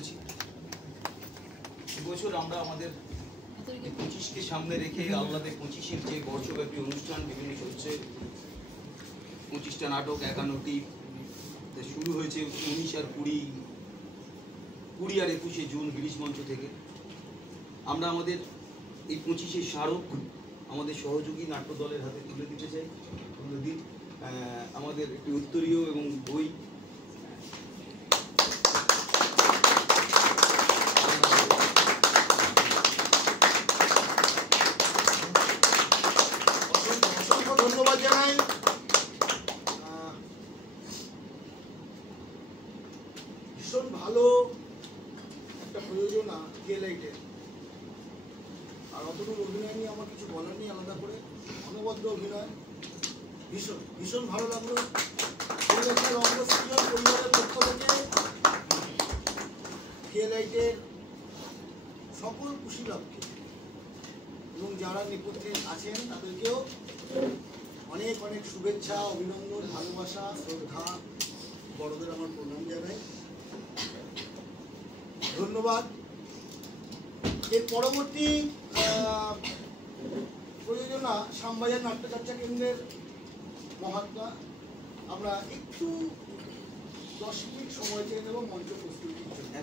করেছি। এবছর আমরা আমাদের 25কে সামনে রেখে আহ্লাদে 25-এর যে বর্ষব্যাপী অনুষ্ঠান বিভিন্ন হচ্ছে, 25টা নাটক, 51টি শুরু হয়েছে 19 আর 20 আর 21শে জুন গিরিশ মঞ্চ থেকে। আমরা আমাদের এই 25-এর স্মারক আমাদের সহযোগী নাট্য দলের হাতে তুলে দিতে চাই। আমাদের একটি উত্তরীয় এবং বই ধন্যবাদ জানাই। ভীষণ ভালো একটা প্রযোজনা কেলাইটের, আর অতটুকু অভিনয় নিয়ে আমার কিছু বলার নেই আলাদা করে। অনবদ্য অভিনয়, ভীষণ ভীষণ ভালো লাগলো। রঙ্গসৃজন পরিবারের পক্ষ থেকে কেলাইটের সকল খুশি লাভকে এবং যারা নেপথ্যে আছেন তাদেরকেও অনেক অনেক শুভেচ্ছা, অভিনন্দন, ভালোবাসা, শ্রদ্ধা, বড়দের আমার প্রণাম জানাই, ধন্যবাদ। এর পরবর্তী প্রযোজনা শ্যামবাজার নাট্যচর্চা কেন্দ্রের মহাত্মা। আমরা একটু 10 মিনিট সময় চেয়ে নেব মঞ্চ প্রস্তুতির জন্য।